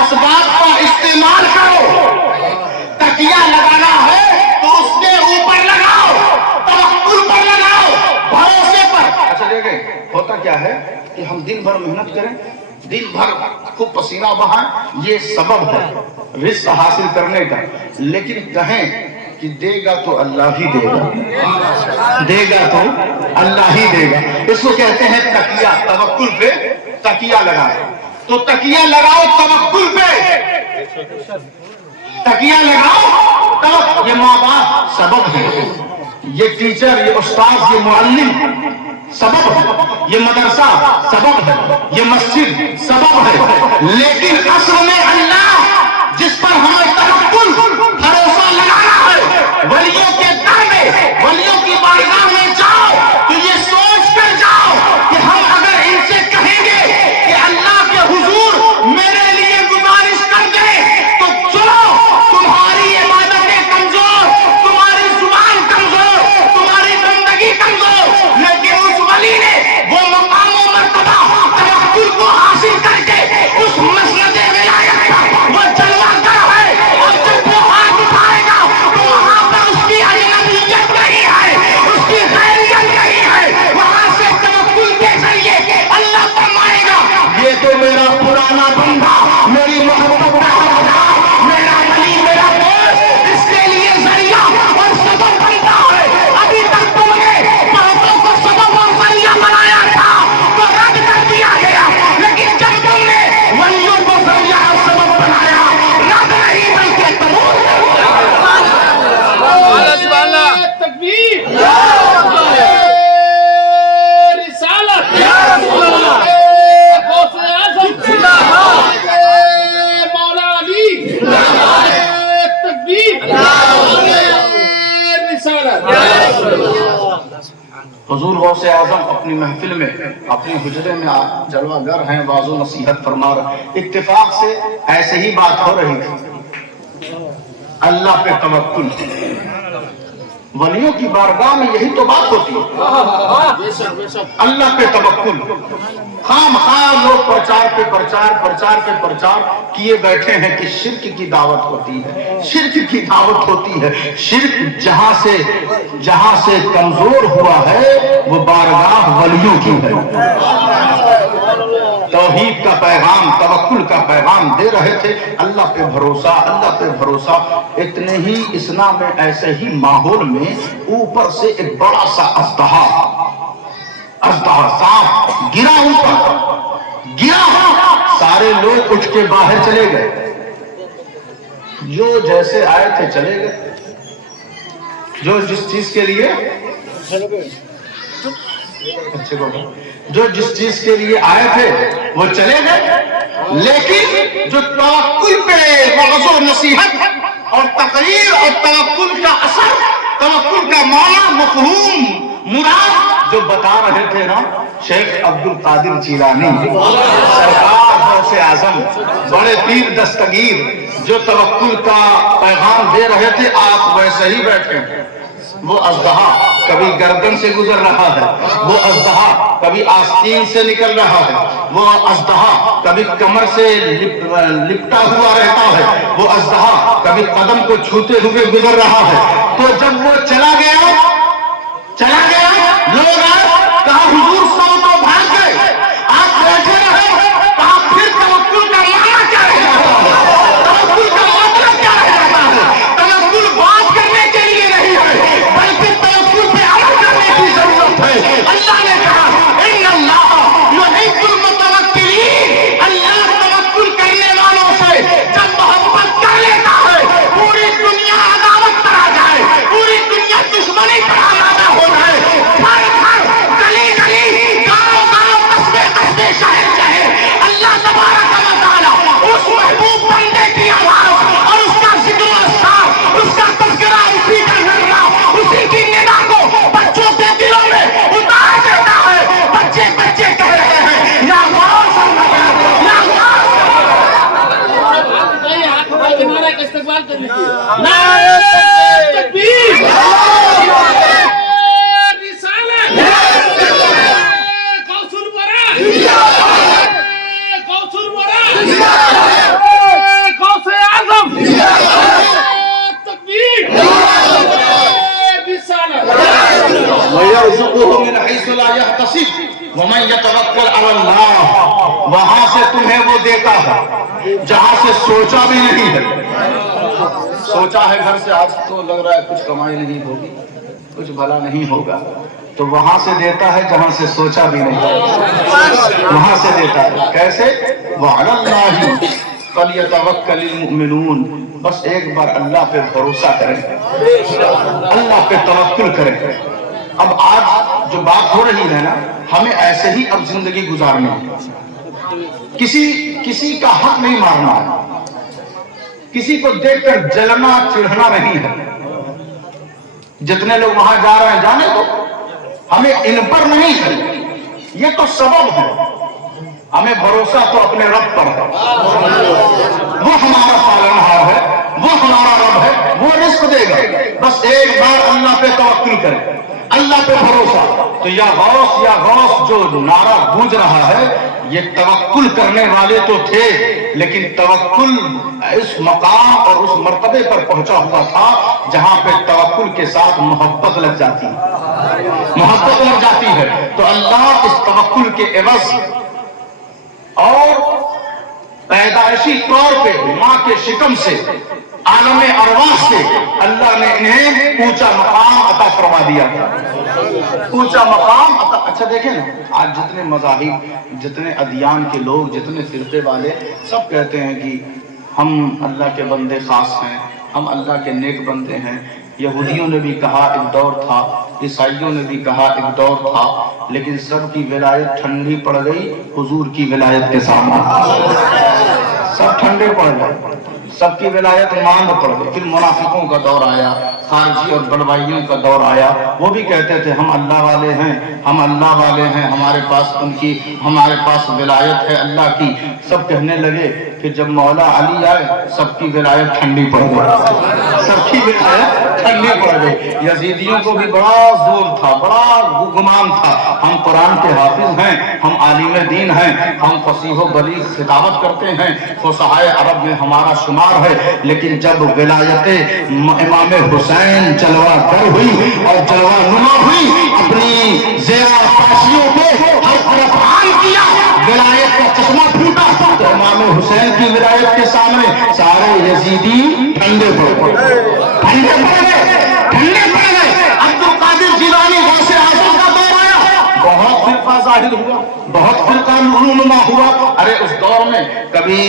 اسباب کا استعمال کرو۔ تکیہ لگانا ہے تو اس کے اوپر لگاؤ، توکل پر لگاؤ، بھروسے پر۔ اچھا دیکھیں ہوتا کیا ہے کہ ہم دن بھر محنت کریں، دن بھر خوب پسینہ بہائیں، یہ سبب ہے رزق حاصل کرنے کا، لیکن کہیں کہ دے گا تو اللہ ہی دے گا، دے گا تو اللہ ہی دے گا۔ اس کو کہتے ہیں تکیہ، توکل پہ تکیہ لگاؤ۔ تو تکیہ لگاؤ توکل پہ، تکیہ لگاؤ تو یہ ماں باپ سبب ہے، یہ ٹیچر، یہ استاد، یہ معلم سبب ہے، یہ مدرسہ سبب ہے، یہ مسجد سبب ہے، لیکن اصل میں اللہ جس پر ہمیں توکل بھروسہ لگانا ہے، ولیوں کے در میں، ولیوں کی بارگاہ میں جاؤ تو یہ سوچ کر جاؤ کہ ہم اگر ان سے کہیں گے کہ اللہ کے حضور میرے لیے گزارش کر دیں تو چلو، تمہاری عبادتیں کمزور، تمہاری زبان کمزور، تمہاری زندگی کمزور، لیکن اس ولی نے وہ مقام و مرتبہ توکل کو حاصل کر کے اس مسند ولایت کا وہ جلوہ گر ہے، اور جب وہ ہاتھ اٹھائے گا تو وہاں پر اس کی اجنبیت نہیں ہے، اس کی غیریت نہیں ہے، وہاں سے توکل کے ذریعے اللہ فرمائے گا یہ تو میرا پرانا بندہ، میری محبت کا حقدار، میرا ولی، میرا دوست، اس کے لیے ذریعہ اور سبب بنتا ہے۔ ابھی تک تم نے بہتوں کو سبب اور ذریعہ بنایا تھا تو رد کر دیا گیا، لیکن جب تم نے ولیوں کو ذریعہ اور سبب بنایا، رد نہیں بلکہ قبول تکبیر، رسالت، غوث اعظم، مولا علی، تکبیر، رسالت۔ حضور غوث اعظم اپنی محفل میں، اپنی حجرے میں جلوہ گر ہیں، واعظ و نصیحت فرما رہے، اتفاق سے ایسے ہی بات ہو رہی تھی، اللہ پہ توکل۔ ولیوں کی بارگاہ میں یہی تو بات ہوتی ہے، اللہ پہ توکل۔ خام خام لوگ پرچار پہ پرچار، پرچار پہ پرچار کیے بیٹھے ہیں کہ شرک کی دعوت ہوتی ہے، شرک کی دعوت ہوتی ہے۔ شرک جہاں سے کمزور ہوا ہے وہ بارگاہ ولیوں کی ہے، توحید کا پیغام، توکل کا پیغام دے رہے تھے، اللہ پہ بھروسہ، اللہ پہ بھروسہ۔ اتنے ہی اسنا میں ایسے ہی ماحول میں اوپر سے ایک بڑا سا اژدہا سانپ گرا، اوپر گرا، سارے لوگ اٹھ کے باہر چلے گئے، جو جیسے آئے تھے چلے گئے، جو جس چیز کے لیے جو جس چیز کے لیے آئے تھے وہ چلے گئے، لیکن جو توکل پہ وعظ و نصیحت اور تقریر اور توکل کا اثر، توکل کا معنی، مفہوم، مراد جو بتا رہے تھے نا شیخ عبد القادر جیلانی سرکار غوث اعظم، بڑے پیر دستگیر، جو توکل کا پیغام دے رہے تھے، آپ ویسے ہی بیٹھے ہیں۔ وہ اژدہا کبھی گردن سے گزر رہا ہے، وہ اژدہا کبھی آستین سے نکل رہا ہے، وہ اژدہا کبھی کمر سے لپٹا ہوا رہتا ہے، وہ اژدہا کبھی قدم کو چھوتے ہوئے گزر رہا ہے۔ تو جب وہ چلا گیا، لوگ آئے، کہا حضور سو تو بھاگ گئے، آپ بیٹھے رہے، کہا پھر توکل کا معنی کیا رہ جاتا ہے، توکل کا مطلب کیا رہ جاتا ہے؟ توکل بات کرنے کے لیے نہیں ہے، بلکہ توکل پہ عمل کرنے کی ضرورت ہے۔ اللہ نے کہا ان اللہ یحب المتوکلین، اللہ توکل کرنے والوں سے جب محبت کر لیتا ہے، پوری دنیا عداوت پر آ جائے، پوری دنیا دشمنی پر آمادہ ہو جائے، گلی گلی، گاؤں گاؤں، قصبے قصبے، شہر شہر، اللہ تبارک و تعالی اس محبوب بندے کی آواز اور اس کا ذکر و اذکار، اس کا تذکرہ، اسی کا ذکرہ، اسی کی ندا کو بچوں کے دلوں میں اتار دیتا ہے۔ بچے بچے کہہ رہے ہیں یا غوث اللہ، یا غوث نہیں، ہاتھ اٹھا کے نعرہ کا استقبال کرنے کی نعرہ تکبیر، رسالت، غوث الورا، غوث الورا، غوث اعظم، تکبیر، رسالت۔ وَيَرْزُقُهُ مِنْ حَيْثُ لَا يَحْتَسِبُ وَمَنْ يَتَوَكَّلْ عَلَى اللَّهِ، وہاں سے تمہیں وہ دیتا ہے جہاں سے سوچا بھی نہیں ہے۔ سوچا ہے گھر سے، آج تو لگ رہا ہے کچھ کمائی نہیں ہوگی، کچھ بھلا نہیں ہوگا، تو وہاں سے دیتا ہے جہاں سے سوچا بھی نہیں، وہاں سے دیتا ہے۔ کیسے؟ وَعَلَى اللَّهِ فَلْيَتَوَكَّلِ الْمُؤْمِنُونَ، بس ایک بار اللہ پہ بھروسہ کریں، اللہ پہ توکل کریں۔ اب آج جو بات ہو رہی ہے نا، ہمیں ایسے ہی اب زندگی گزارنی ہے، کسی کا حق نہیں مارنا ہے، کسی کو دیکھ کر جلنا چڑھنا نہیں ہے۔ جتنے لوگ وہاں جا رہے ہیں جانے تو، ہمیں ان پر نہیں ہے، یہ تو سبب ہے، ہمیں بھروسہ تو اپنے رب پر ہے، وہ ہمارا پالنہار ہے، وہ ہمارا رب ہے، وہ رزق دے گا۔ بس ایک بار اللہ پہ توکل کریں، اللہ پہ بھروسہ۔ تو یا غوث جو نعرہ گونج رہا ہے، یہ توکل کرنے والے تو تھے، لیکن توکل اس مقام اور اس مرتبے پر پہنچا ہوا تھا جہاں پہ توکل کے ساتھ محبت لگ جاتی ہے، تو اللہ اس توکل کے عوض اور پیدائشی طور پہ ماں کے شکم سے، عالم ارواح سے اللہ نے انہیں اونچا مقام عطا فرما دیا، اونچا مقام عطا۔ اچھا دیکھیں نا، آج جتنے مذاہب، جتنے ادیان کے لوگ، جتنے فرقے والے، سب کہتے ہیں کہ ہم اللہ کے بندے خاص ہیں، ہم اللہ کے نیک بندے ہیں۔ یہودیوں نے بھی کہا ایک دور تھا، عیسائیوں نے بھی کہا ایک دور تھا، لیکن سب کی ولایت ٹھنڈی پڑ گئی حضور کی ولایت کے سامنے، سب ٹھنڈے پڑ گئے، سب کی ولایت ماند پڑ گئی۔ پھر منافقوں کا دور آیا، خارجی اور بڑوائیوں کا دور آیا، وہ بھی کہتے تھے ہم اللہ والے ہیں، ہم اللہ والے ہیں، ہمارے پاس ولایت ہے اللہ کی، سب کہنے لگے۔ پھر جب مولا علی آئے، سب کی ولایت ٹھنڈی پڑ گئی، سب کی ولایت ٹھنڈی پڑ گئی۔ یزیدیوں کو بھی بڑا زور تھا، بڑا گمان تھا، ہم قرآن کے حافظ ہیں، ہم عالم دین ہیں، ہم فصیح و بلیغ خطابت کرتے ہیں، فصحائے عرب میں ہمارا شمار شمار ہے، لیکن جب ولایت امام حسین جلوہ گر ہوئی اور جلوہ نما ہوئی، اپنی زیور پاشیوں کو ہر طرف عام کیا، ولایت کا چشمہ پھوٹا، تو امام حسین کی ولایت کے سامنے سارے یزیدی ٹھنڈے پڑ گئے، ٹھنڈے پڑ گئے۔ عبد القادر جیلانی غوث اعظم کا دور آیا، بہت فرقہ ظاہر ہوا، بہت فرقہ رونما ہوا۔ ارے اس دور میں کبھی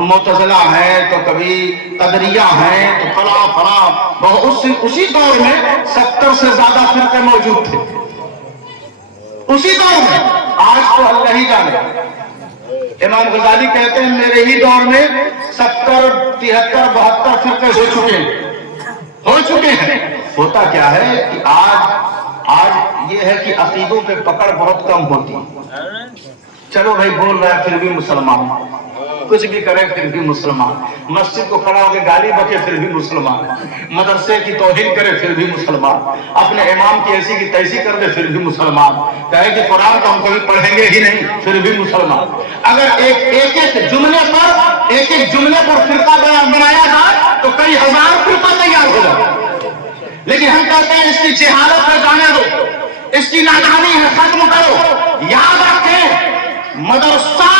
معتزلہ ہیں تو کبھی قدریہ ہیں تو فلاں، اسی دور میں 70 سے زیادہ فرقے موجود تھے، اسی دور میں۔ آج تو اللہ ہی جانے۔ امام غزالی کہتے ہیں میرے ہی دور میں 70 73 72 فرقے ہو چکے ہیں۔ ہوتا کیا ہے کہ آج یہ ہے کہ عقیدوں پہ پکڑ بہت کم ہوتی ہے۔ چلو بھائی بول رہا ہے پھر بھی مسلمان، کچھ بھی کرے پھر بھی مسلمان، مسجد کو کھڑا ہو کے گالی بکے پھر بھی مسلمان، مدرسے کی توہین کرے پھر بھی مسلمان، اپنے امام کی ایسی کی تیسی کر دے پھر بھی مسلمان، کہے کہ قرآن تو ہم کبھی پڑھیں گے ہی نہیں پھر بھی مسلمان۔ اگر ایک جملے پر فرقہ بنایا جائے تو کئی ہزار فرقہ تیار ہو جائے، لیکن ہم کہتے ہیں اس کی جہالت ہے جانے دو، اس کی نادانی ہے ختم کرو۔ یاد رکھیں مدرسہ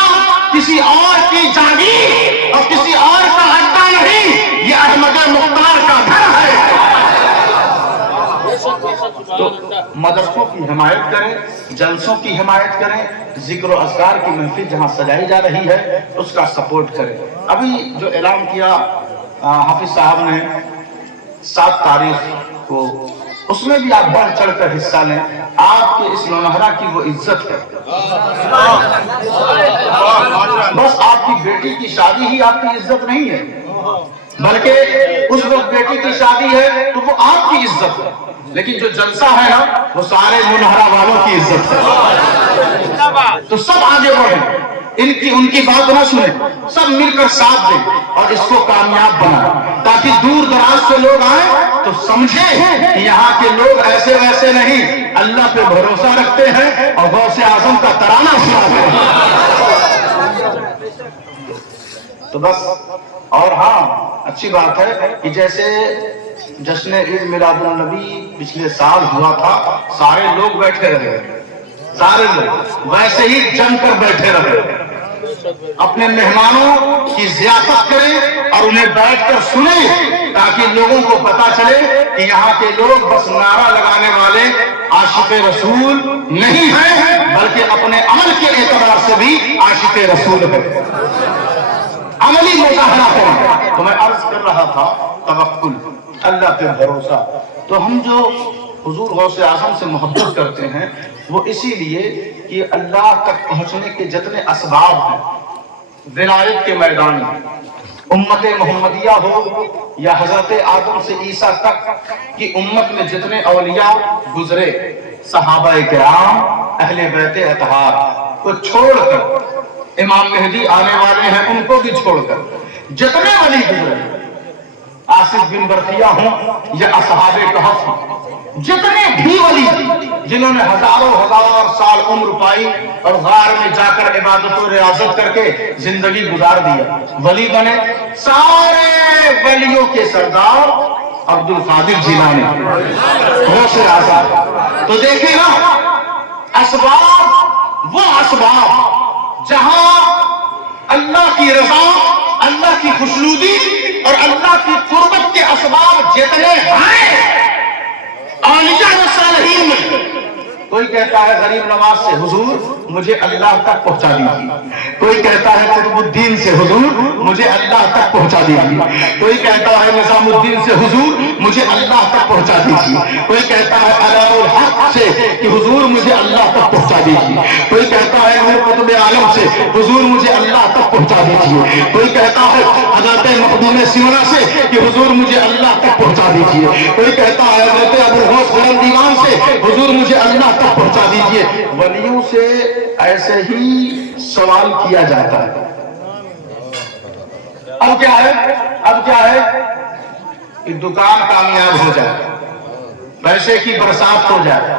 کسی اور کی جاگیر اور کسی اور کا اڈا نہیں، یہ احمد مختار کا گھر ہے۔ تو مدرسوں کی حمایت کریں، جلسوں کی حمایت کریں، ذکر و اذکار کی محفل جہاں سجائی جا رہی ہے اس کا سپورٹ کریں۔ ابھی جو اعلان کیا حافظ صاحب نے 7 تاریخ کو، اس میں بھی آپ بڑھ چڑھ کر حصہ لیں، آپ کے اس لمحرہ کی وہ عزت ہے۔ بس آپ کی بیٹی کی شادی ہی آپ کی عزت نہیں ہے، بلکہ اس وقت بیٹی کی شادی ہے تو وہ آپ کی عزت ہے، لیکن جو جلسہ ہے نا وہ سارے منہرہ والوں کی عزت ہے۔ تو سب آگے بڑھیں، ان کی بات نہ سنیں، سب مل کر ساتھ دیں اور اس کو کامیاب بنائیں، تاکہ دور دراز سے لوگ آئیں تو سمجھیں کہ یہاں کے لوگ ایسے ویسے نہیں، اللہ پہ بھروسہ رکھتے ہیں اور غوث اعظم کا ترانہ سناتے ہیں۔ تو بس، اور ہاں اچھی بات ہے کہ جیسے جشن عید میلاد النبی پچھلے سال ہوا تھا، سارے لوگ بیٹھے رہے، سارے لوگ ویسے ہی جم کر بیٹھے رہے، اپنے مہمانوں کی ضیافت کریں اور انہیں بیٹھ کر سنیں، تاکہ لوگوں کو پتا چلے کہ یہاں کے لوگ بس نعرہ لگانے والے عاشق رسول نہیں ہیں، بلکہ اپنے عمل کے اعتبار سے بھی عاشق رسول ہیں، عملی مظاہرہ کریں۔ تو میں عرض کر رہا تھا توکل، اللہ پہ بھروسہ۔ تو ہم جو حضور غوث اعظم سے محبت کرتے ہیں وہ اسی لیے کہ اللہ تک پہنچنے کے جتنے اسباب ہیں ولایت کے میدان میں، امت محمدیہ ہو یا حضرت آدم سے عیسیٰ تک کی امت میں جتنے اولیاء گزرے، صحابہ کرام، اہل بیت اطہار کو چھوڑ کر، امام مہدی آنے والے ہیں ان کو بھی چھوڑ کر، جتنے ولی گزرے، آصف بن برقیہ ہوں یا اصحاب کہف ہوں، جتنے بھی ولی جنہوں نے ہزاروں سال عمر پائی اور غار میں جا کر عبادت و ریاضت کر کے زندگی گزار دیا، ولی بنے، سارے ولیوں کے سردار عبد القادر جیلانی غوث اعظم۔ تو دیکھیں نا، اسباب وہ اسباب جہاں اللہ کی رضا، اللہ کی خوشنودی اور اللہ کی قربت کے اسباب جتنے ہیں اولیاء و صالحین میں، کوئی کہتا ہے غریب نواز سے حضور مجھے اللہ تک پہنچا دیجیے، کوئی کہتا ہے قطب الدین سے حضور مجھے اللہ تک پہنچا دیجیے، کوئی کہتا ہے نظام الدین سے حضور مجھے اللہ تک پہنچا دیجیے، کوئی کہتا ہے علاء الحق سے کہ حضور مجھے اللہ تک پہنچا دیجیے، کوئی کہتا ہے امیر قطب عالم سے حضور مجھے اللہ تک پہنچا دیجیے، کوئی کہتا ہے حضرت مخدوم سینا سے کہ حضور مجھے اللہ تک پہنچا دیجیے، کوئی کہتا ہے حضرت ابو الغوث بلند دیوان سے حضور مجھے اللہ تک پہنچا دیجیے۔ ولیوں سے ایسے ہی سوال کیا جاتا ہے۔ اب کیا ہے کہ دکان کامیاب ہو جائے، پیسے کی برسات ہو جائے،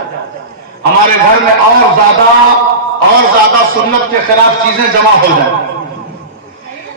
ہمارے گھر میں اور زیادہ سنت کے خلاف چیزیں جمع ہو جائیں،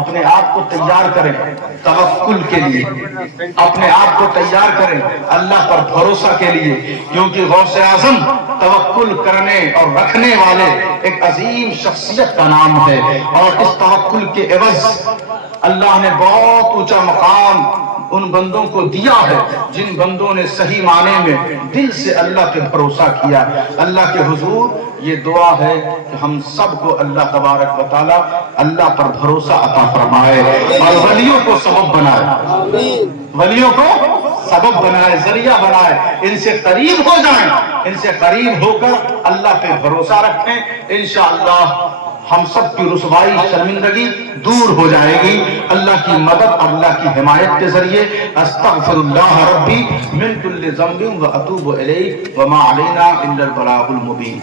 اپنے آپ کو تیار کریں توکل کے لیے، اپنے آپ کو تیار کریں اللہ پر بھروسہ کے لیے، کیونکہ غوث اعظم توکل کرنے اور رکھنے والے ایک عظیم شخصیت کا نام ہے، اور اس توکل کے عوض اللہ نے بہت اونچا مقام ان بندوں کو دیا ہے جن بندوں نے صحیح معنی میں دل سے اللہ پہ بھروسہ کیا۔ اللہ کے حضور یہ دعا ہے کہ ہم سب کو اللہ تبارک و تعالی اللہ پر بھروسہ عطا فرمائے اور ولیوں کو سبب بنائے، ولیوں کو سبب بنائے، ذریعہ بنائے، ان سے قریب ہو جائیں، ان سے قریب ہو کر اللہ پہ بھروسہ رکھیں۔ انشاءاللہ ہم سب کی رسوائی شرمندگی دور ہو جائے گی اللہ کی مدد اور اللہ کی حمایت کے ذریعے۔ استغفر اللہ ربی من کل ذنب و اتوب الیہ وما علینا الا البلاغ المبین۔